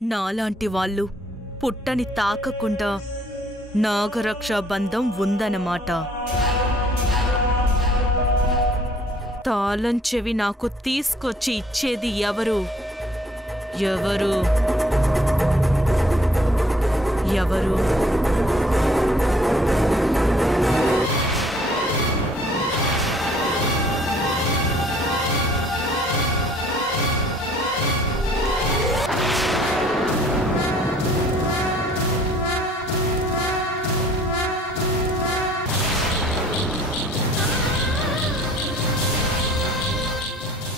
నాలాంటి వాళ్ళు పుట్టని తాకకుండా నాగరక్షా బంధం ఉందన్నమాట. తాళం చెవి నాకు తీసుకొచ్చి ఇచ్చేది ఎవరు? ఎవరు? ఎవరు?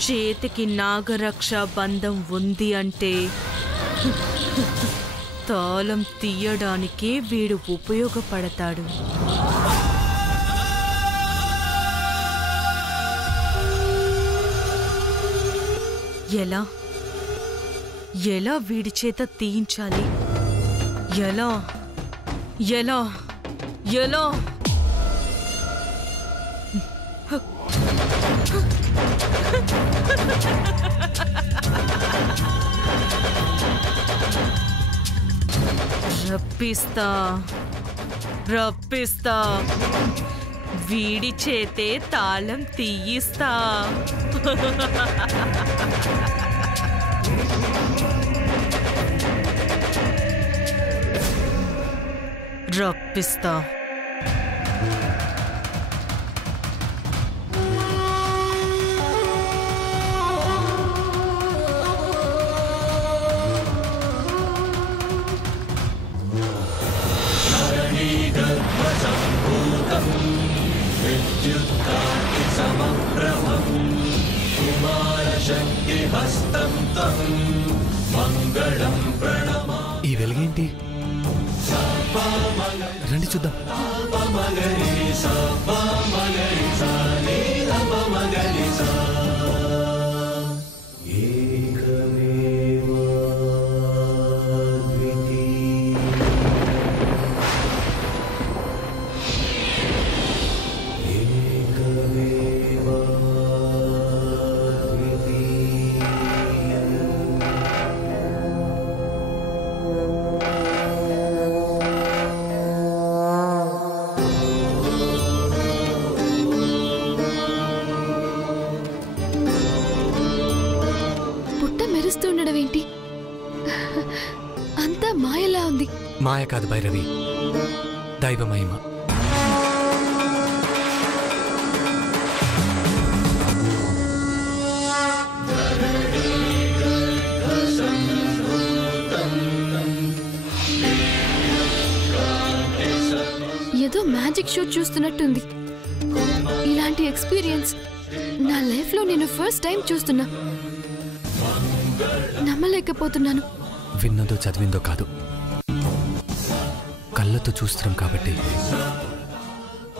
చేతికి నాగరక్షా బంధం ఉంది అంటే తాళం తీయడానికే వీడు ఉపయోగపడతాడు. ఎలా ఎలా వీడి చేత తీయించాలి? ఎలా ఎలా ఎలా? రప్పిస్తా రప్పిస్తా, వీడి చేతే తాళం తీయిస్తా. రప్పిస్తా. ఈ వెలుగేంటి? రండి చూద్దాం. మెరుస్తుండడమేంటి? అంతా మాయలా ఉంది. మాయ కాదు భైరవి, దైవ మహిమ. ఏదో మ్యాజిక్ షో చూస్తున్నట్టుంది. ఇలాంటి ఎక్స్పీరియన్స్ నా లైఫ్లో నేను ఫస్ట్ టైం చూస్తున్నా. నమ్మలేకపోతున్నాను. విన్నదో చదివిందో కాదు, కళ్ళతో చూస్తున్నాం కాబట్టి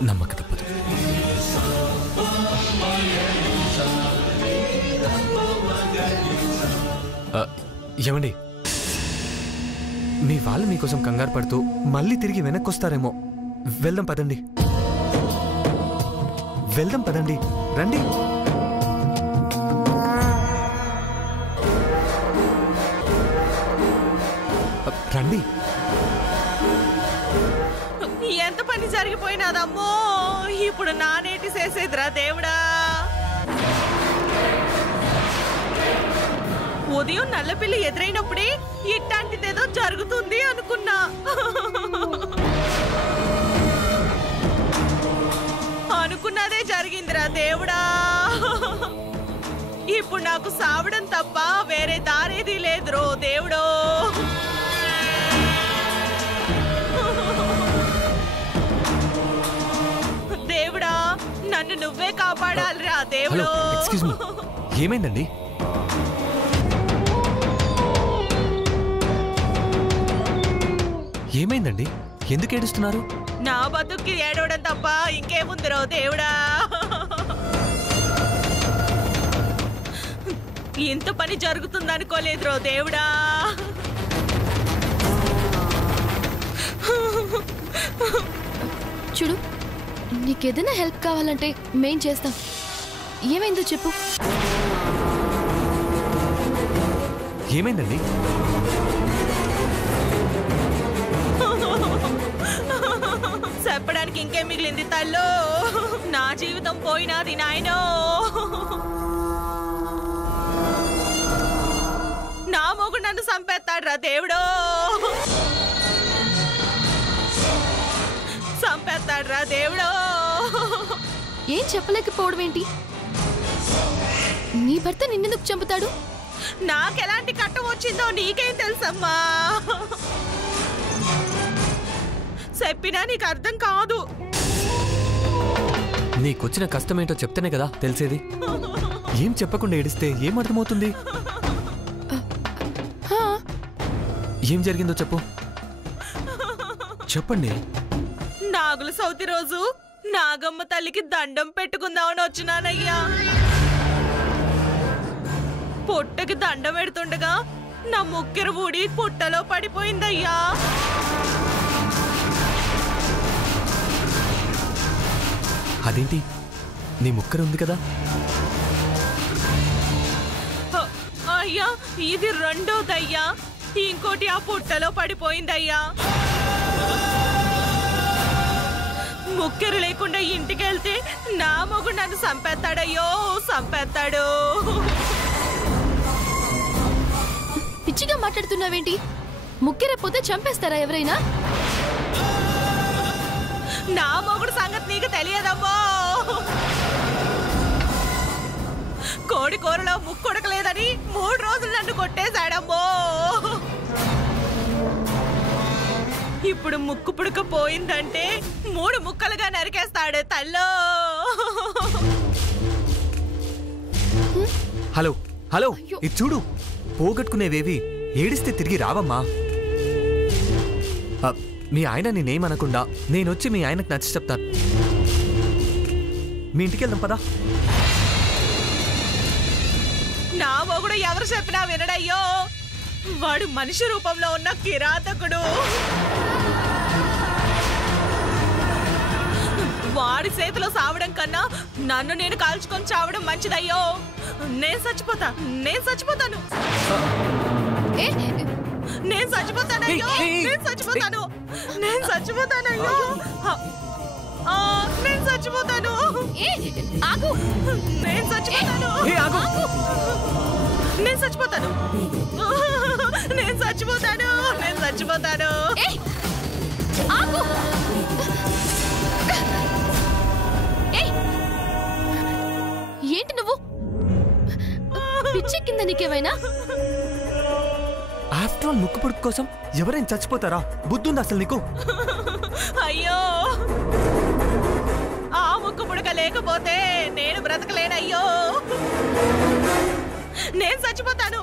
నమ్మక తప్పదు. ఏమండి, మీ వాళ్ళు మీకోసం కంగారు పడుతూ మళ్ళీ తిరిగి వెనక్కి వస్తారేమో. వెళ్దాం పదండి, వెళ్దాం పదండి, రండి. రండి. ఎంత పని జరిగిపోయినాదమ్మో, ఇప్పుడు నానేటి చేసేదిరా దేవుడా. ఉదయం నల్లపిల్లి ఎదురైనప్పుడే ఇట్లాంటిదేదో జరుగుతుంది అనుకున్నా. అనుకున్నదే జరిగిందిరా దేవుడా. ఇప్పుడు నాకు సావడం తప్ప వేరే దారేది లేదురో దేవుడో. దేవుడా, నన్ను నువ్వే కాపాడాలిరా దేవుడు. ఎక్స్క్యూజ్ మీ, ఏమైందండి? ఏమైందండి? ఎందుకు ఏడుస్తున్నారు? నా బతుక్కి ఏడవడం తప్ప ఇంకేముందిరో దేవుడా. ఇంత పని జరుగుతుందనుకోలేదురో దేవుడా. చూడు, నీకేదైనా హెల్ప్ కావాలంటే మేం చేస్తాం. ఏమైందో చెప్పు. ఏమైందండి? ఇంకేం మిగిలింది తల్లో? నా జీవితం పోయినది నాయనో. నా మొగుడు నన్ను చంపేస్తాడ్రా దేవుడో, చంపేస్తాడ్రా దేవుడో. ఏం చెప్పలేకపోవడం ఏంటి? నీ భర్త నిన్నెందుకు చంపుతాడు? నాకెలాంటి కట్టం వచ్చిందో నీకేం తెలుసమ్మా? చెప్పినా నీకు అర్థం కాదు. నీకొచ్చిన కష్టమేంటో చెప్తేనే కదా తెలిసేది. ఏం చెప్పకుండా ఏడిస్తే ఏం అర్థమవుతుంది? ఏం జరిగిందో చెప్పు, చెప్పండి. నాగుల చవితి రోజు నాగమ్మ తల్లికి దండం పెట్టుకుందామని వచ్చినానయ్యా. పొట్టకి దండం పెడుతుండగా నా ముక్కెర ఊడి పుట్టలో పడిపోయిందయ్యా. అదేంటి, నీ ముక్కరు ఉంది కదా? అయ్యా ఇది రెండోదయ్యా, ఇంకోటి ఆ పుట్టలో పడిపోయిందయ్యా. ముక్కెరు లేకుండా ఇంటికి వెళ్తే నా మొగుడు నన్ను చంపేస్తాడయ్యో, చంపేస్తాడు. పిచ్చిగా మాట్లాడుతున్నావేంటి? ముక్కెరపోతే చంపేస్తారా ఎవరైనా? నా మొగుడు సంగతి నీకు తెలియదమ్మో. కోడి కూరలో ముక్కొడకలేదని 3 రోజులు నన్ను కొట్టేశాడమ్మో. ఇప్పుడు ముక్కు పుడక పోయిందంటే 3 ముక్కలుగా నరికేస్తాడు తల్లో. హలో హలో, ఇది చూడు. పోగొట్టుకునేవేవి ఏడిస్తే తిరిగి రావమ్మా. మీ ఆయన నేనేమనకుండా నేనొచ్చి మీ ఆయనకు నచ్చి చెప్తాను. మీ ఇంటికి వెళ్దాం పదా. నా మొగుడు ఎవరు చెప్పినా వినడయ్యో. వాడు మనిషి రూపంలో ఉన్న కిరాతకుడు. వాడి చేతిలో సావడం కన్నా నన్ను నేను కాల్చుకొని చావడం మంచిదయ్యో. నేను చచ్చిపోతాను. నేను చచ్చిపోతానయ్యో. నేను చచ్చిపోతానయ్యో. నేను చచ్చిపోతాను. నేను చచ్చిపోతాను. నేను చచ్చిపోతాను. నేను చచ్చిపోతాను. నేను చచ్చిపోతాను. నేను చచ్చిపోతాను. ఏంటి నువ్వు? పిచ్చెక్కిందా నీకేమైనా? ఆఫ్టర్ ఆల్ ముక్కు పుడుకు కోసం ఎవరైనా చచ్చిపోతారా? బుద్ధుంది అసలు నీకు? అయ్యో, ఆ ముక్కు పుడక లేకపోతే నేను బ్రతకలేనయ్యో. నేను చచ్చిపోతాను.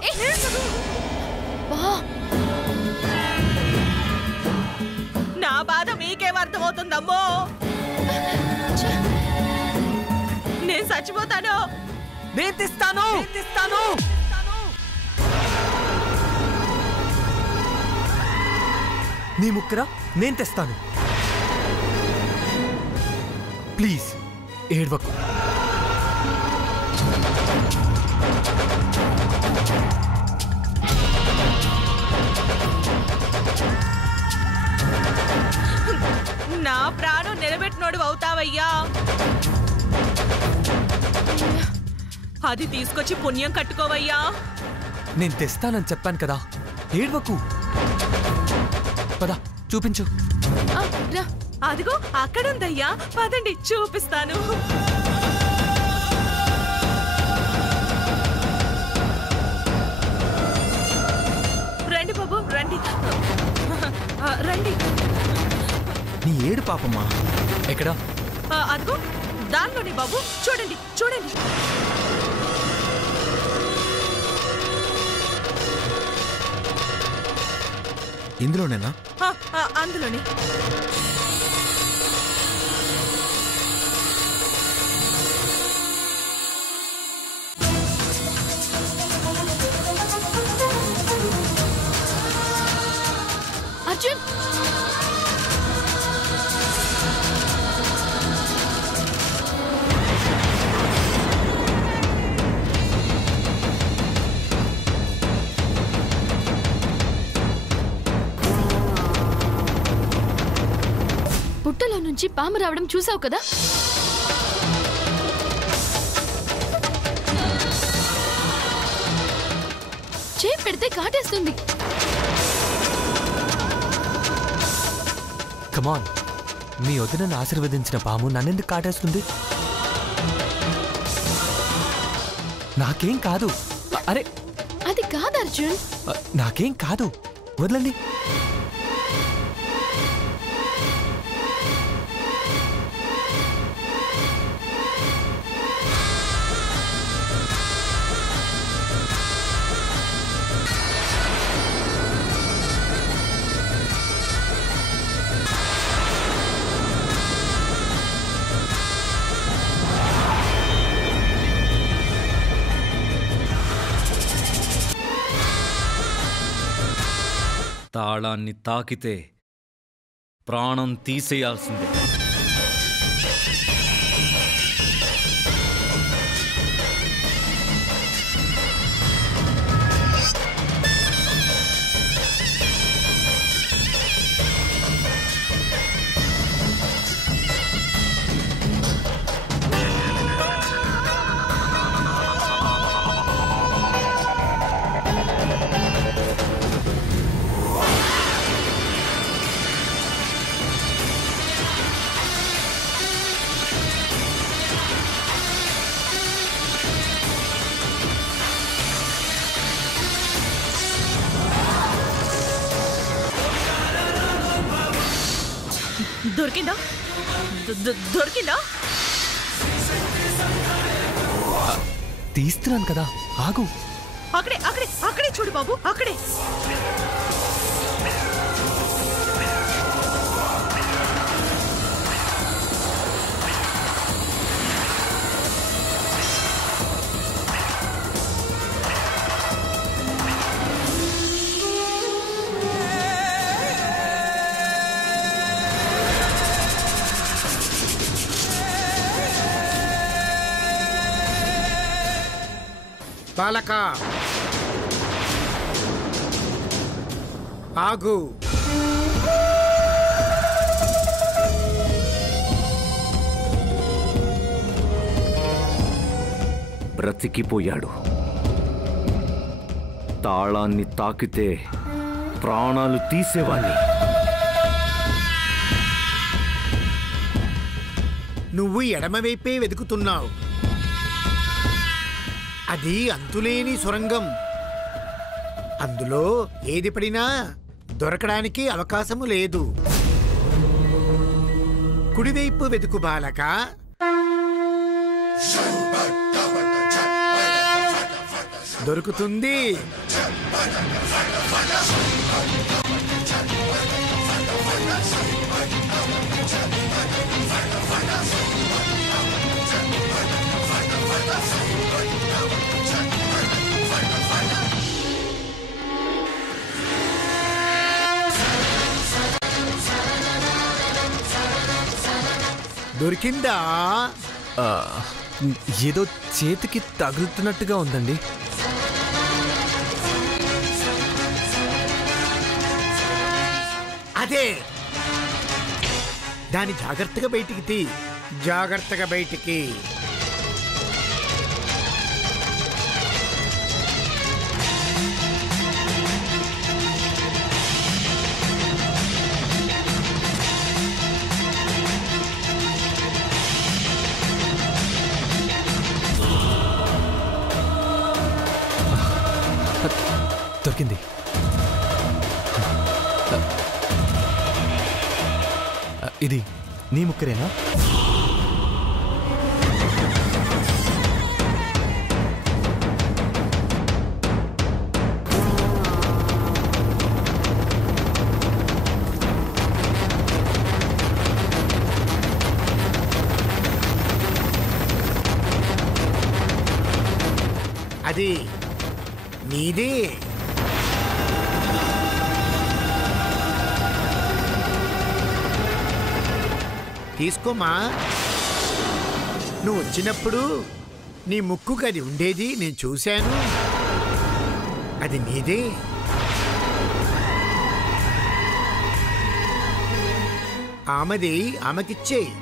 నా బాధ మీకేం అర్థమవుతుందమ్మో? నేను చచ్చిపోతాను. నేను తెస్తాను. నీ ముక్కరా నేను తెస్తాను. ప్లీజ్ ఏడ్వకు. నా ప్రాణం నిలబెట్టినోడు అవుతావయ్యా. అది తీసుకొచ్చి పుణ్యం కట్టుకోవయ్యా. నేను తెస్తానని చెప్పాను కదా, ఏడ్వకు. పద చూపించు. అదిగో అక్కడుందయ్యా, పదండి చూపిస్తాను. రండి బాబు రండి. రండి. నీ ఏడు పాపమ్మా ఎక్కడా? అదిగో దానిలోనే బాబు, చూడండి చూడండి. ఇందులోనేనా? అందులోనే. అర్జున్, పుట్టలో నుంచి పాము రావడం చూసావు కదా? చేయి పెడితే కాటేస్తుంది. కమాన్, మీ వదినను ఆశీర్వదించిన పాము నన్నెందుకు కాటేస్తుంది? నాకేం కాదు. అరే అది కాదు అర్జున్. నాకేం కాదు, వదలండి. తాళాన్ని తాకితే ప్రాణం తీసేయాల్సిందే. దొరికిందా? దొరికిందా? తీస్తున్నాను కదా, ఆగు. అక్కడే అక్కడే అక్కడే చూడు బాబు, అక్కడే. బాలక ఆగు. బ్రతికిపోయాడు. తాళాన్ని తాకితే ప్రాణాలు తీసేవాణ్ణి. నువ్వు ఎడమవైపే వెతుకుతున్నావు. అది అంతులేని సొరంగం. అందులో ఏది పడినా దొరకడానికి అవకాశము లేదు. కుడివైపు వెతుకు బాలక. దొరుకుతుంది. దొరికిందా? ఏదో చేతికి తగులుతున్నట్టుగా ఉందండి. అదే, దాన్ని జాగ్రత్తగా బయటికి తీ. జాగ్రత్తగా బయటికి. దొరికింది. ఇది నీ ముక్కరేనా? అది నీదే. తీసుకోమా. నువ్వు వచ్చినప్పుడు నీ ముక్కుకు అది ఉండేది నేను చూశాను. అది నీదే. ఆమెది ఆమెకిచ్చేయి.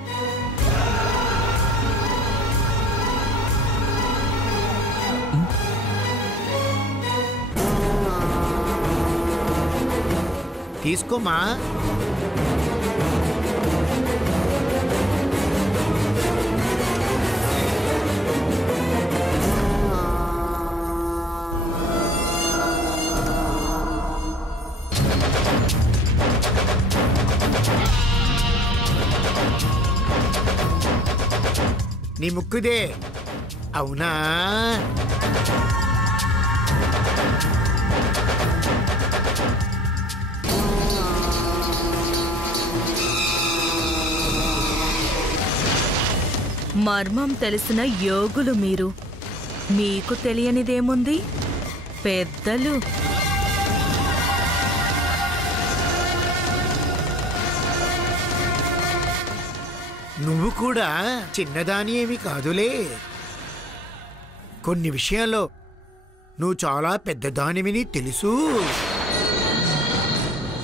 తీసుకోమా. నీ ముక్కుదే అవునా? మర్మం తెలిసిన యోగులు మీరు. మీకు తెలియనిదేముంది పెద్దలు. నువ్వు కూడా చిన్నదాని ఏమి కాదులే. కొన్ని విషయాల్లో నువ్వు చాలా పెద్దదానివిని తెలుసు.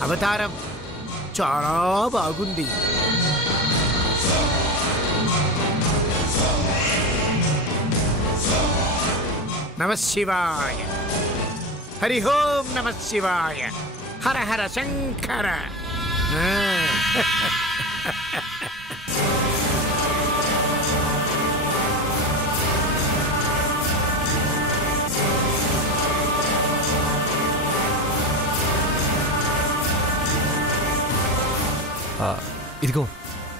అవతారం చాలా బాగుంది. నమశివాయ. హరి ఓం నమశివాయ. హర హర శంకర. ఇదిగో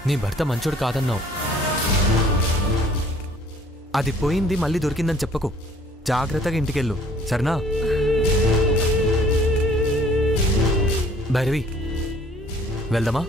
నీ భర్త మంచోడు కాదన్నావు. అది పోయింది మళ్ళీ దొరికిందని చెప్పకు. జాగ్రత్తగా ఇంటికెళ్ళు సరేనా? భైరవి వెళ్దామా?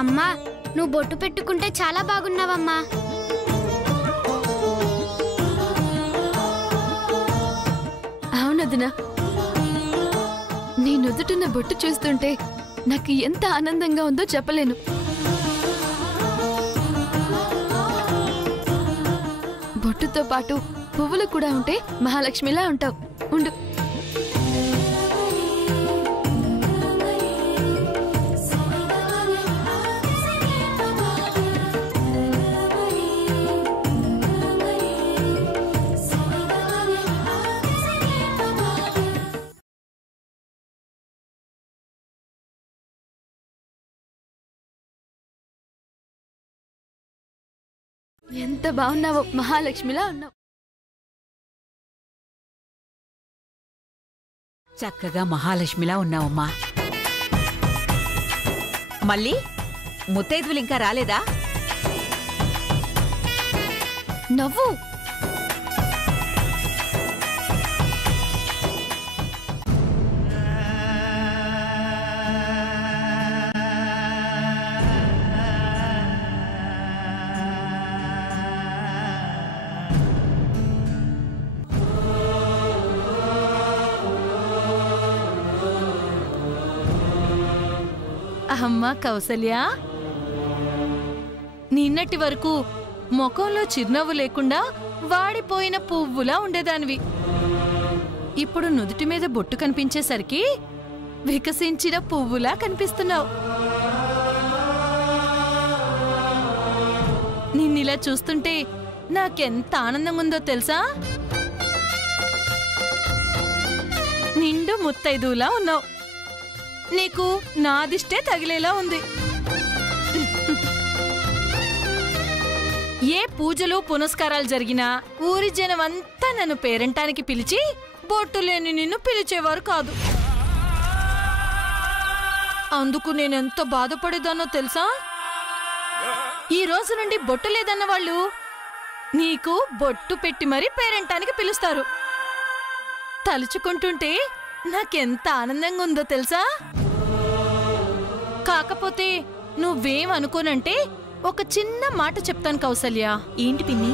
అమ్మా, నువ్వు బొట్టు పెట్టుకుంటే చాలా బాగున్నావమ్మా. అవునదినా, నీ నుదుటిన బొట్టు చూస్తుంటే నాకు ఎంత ఆనందంగా ఉందో చెప్పలేను. బొట్టుతో పాటు పువ్వులు కూడా ఉంటే మహాలక్ష్మిలా ఉంటావు. ఉండు. ఎంత బాగున్నావో, మహాలక్ష్మిలా ఉన్నావు. చక్కగా మహాలక్ష్మిలా ఉన్నావమ్మా. మళ్ళీ ముత్తైదువులు ఇంకా రాలేదా? నవ్వు. అమ్మా కౌసల్య, నిన్నటి వరకు ముఖంలో చిరునవ్వు లేకుండా వాడిపోయిన పువ్వులా ఉండేదానివి. ఇప్పుడు నుదుటి మీద బొట్టు కనిపించేసరికి వికసించిన పువ్వులా కనిపిస్తున్నావు. నిన్నిలా చూస్తుంటే నాకెంత ఆనందంగా ఉందో తెలుసా? నిండు ముత్తైదులా ఉన్నావు. నీకు నాదిష్టే తగిలేలా ఉంది. ఏ పూజలు పునస్కారాలు జరిగినా ఊరి జనమంతా నన్ను పేరంటానికి పిలిచి బొట్టు లేని నిన్ను పిలిచేవారు కాదు. అందుకు నేనెంత బాధపడేదానో తెలుసా? ఈ రోజు నుండి బొట్టు లేదన్న వాళ్ళు నీకు బొట్టు పెట్టి మరీ పేరంటానికి పిలుస్తారు. తలుచుకుంటుంటే నాకెంత ఆనందంగా ఉందో తెలుసా? కాకపోతే నువ్వేం అనుకోనంటే ఒక చిన్న మాట చెప్తాను కౌసల్య. ఏంటి పిన్ని?